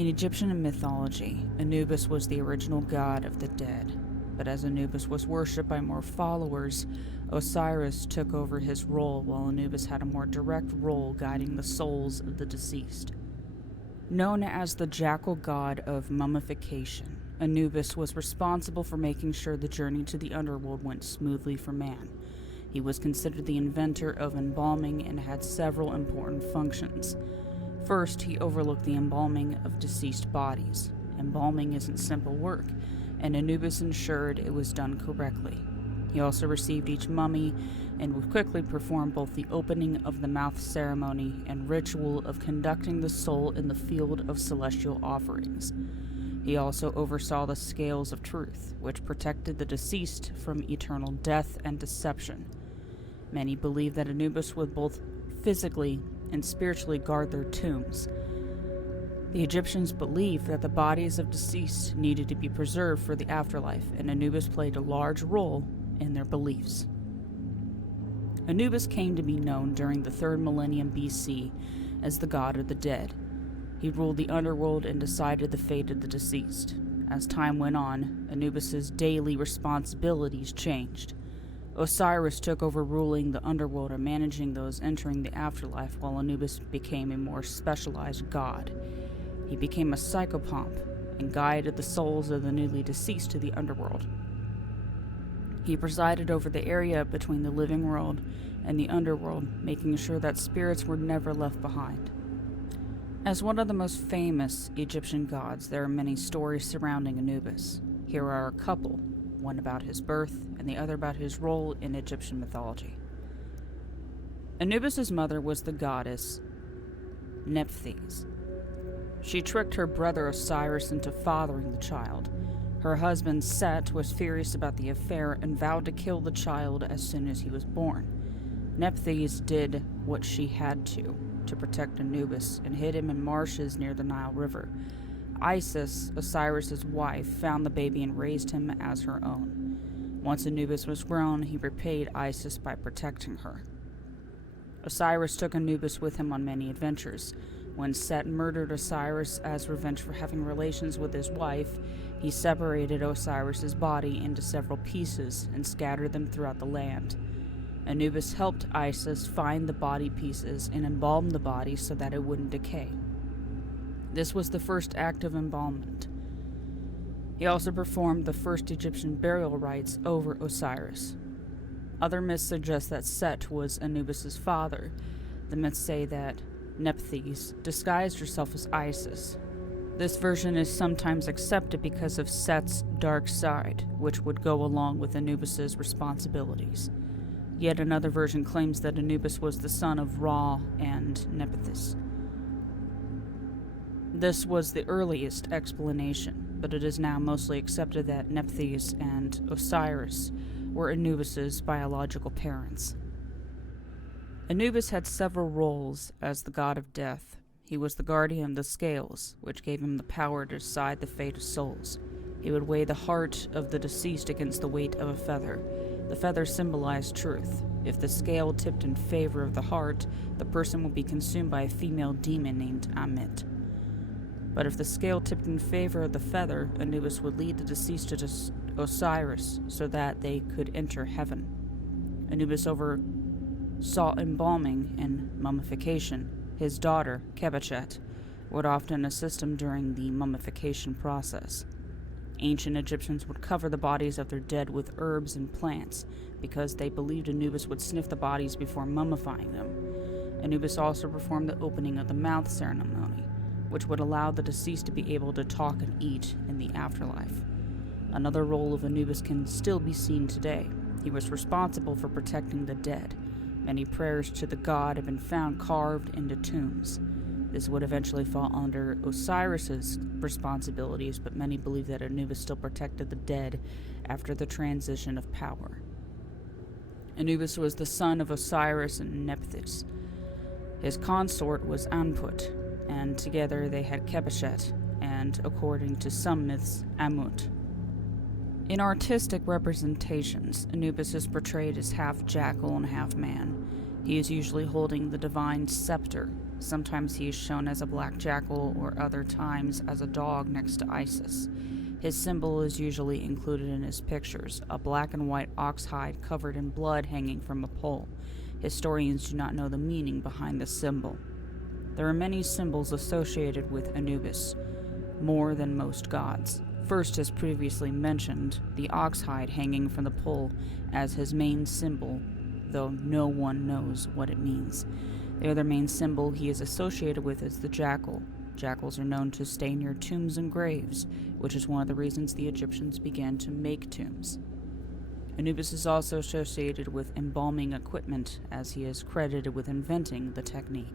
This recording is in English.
In Egyptian mythology, Anubis was the original god of the dead, but as Anubis was worshipped by more followers, Osiris took over his role while Anubis had a more direct role guiding the souls of the deceased. Known as the jackal god of mummification, Anubis was responsible for making sure the journey to the underworld went smoothly for man. He was considered the inventor of embalming and had several important functions. First, he overlooked the embalming of deceased bodies. Embalming isn't simple work, and Anubis ensured it was done correctly. He also received each mummy and would quickly perform both the opening of the mouth ceremony and ritual of conducting the soul in the field of celestial offerings. He also oversaw the scales of truth, which protected the deceased from eternal death and deception. Many believe that Anubis would both physically and spiritually guard their tombs. The Egyptians believed that the bodies of deceased needed to be preserved for the afterlife, and Anubis played a large role in their beliefs. Anubis came to be known during the 3rd millennium BC as the god of the dead. He ruled the underworld and decided the fate of the deceased. As time went on, Anubis's daily responsibilities changed. Osiris took over ruling the underworld and managing those entering the afterlife, while Anubis became a more specialized god. He became a psychopomp and guided the souls of the newly deceased to the underworld. He presided over the area between the living world and the underworld, making sure that spirits were never left behind. As one of the most famous Egyptian gods, there are many stories surrounding Anubis. Here are a couple, one about his birth and the other about his role in Egyptian mythology. Anubis' mother was the goddess Nephthys. She tricked her brother Osiris into fathering the child. Her husband Set was furious about the affair and vowed to kill the child as soon as he was born. Nephthys did what she had to protect Anubis and hid him in marshes near the Nile River. Isis, Osiris' wife, found the baby and raised him as her own. Once Anubis was grown, he repaid Isis by protecting her. Osiris took Anubis with him on many adventures. When Set murdered Osiris as revenge for having relations with his wife, he separated Osiris' body into several pieces and scattered them throughout the land. Anubis helped Isis find the body pieces and embalm the body so that it wouldn't decay. This was the first act of embalmment. He also performed the first Egyptian burial rites over Osiris. Other myths suggest that Set was Anubis' father. The myths say that Nephthys disguised herself as Isis. This version is sometimes accepted because of Set's dark side, which would go along with Anubis' responsibilities. Yet another version claims that Anubis was the son of Ra and Nephthys. This was the earliest explanation, but it is now mostly accepted that Nephthys and Osiris were Anubis' biological parents. Anubis had several roles as the god of death. He was the guardian of the scales, which gave him the power to decide the fate of souls. He would weigh the heart of the deceased against the weight of a feather. The feather symbolized truth. If the scale tipped in favor of the heart, the person would be consumed by a female demon named Amit. But if the scale tipped in favor of the feather, Anubis would lead the deceased to Osiris so that they could enter heaven. Anubis oversaw embalming and mummification. His daughter, Khebichet, would often assist him during the mummification process. Ancient Egyptians would cover the bodies of their dead with herbs and plants because they believed Anubis would sniff the bodies before mummifying them. Anubis also performed the opening of the mouth ceremony, which would allow the deceased to be able to talk and eat in the afterlife. Another role of Anubis can still be seen today. He was responsible for protecting the dead. Many prayers to the god have been found carved into tombs. This would eventually fall under Osiris's responsibilities, but many believe that Anubis still protected the dead after the transition of power. Anubis was the son of Osiris and Nephthys. His consort was Anput, and together they had Khebichet, and, according to some myths, Amut. In artistic representations, Anubis is portrayed as half jackal and half man. He is usually holding the divine scepter. Sometimes he is shown as a black jackal, or other times as a dog next to Isis. His symbol is usually included in his pictures, a black and white ox hide covered in blood hanging from a pole. Historians do not know the meaning behind this symbol. There are many symbols associated with Anubis, more than most gods. First, as previously mentioned, the ox hide hanging from the pole as his main symbol, though no one knows what it means. The other main symbol he is associated with is the jackal. Jackals are known to stay near tombs and graves, which is one of the reasons the Egyptians began to make tombs. Anubis is also associated with embalming equipment, as he is credited with inventing the technique.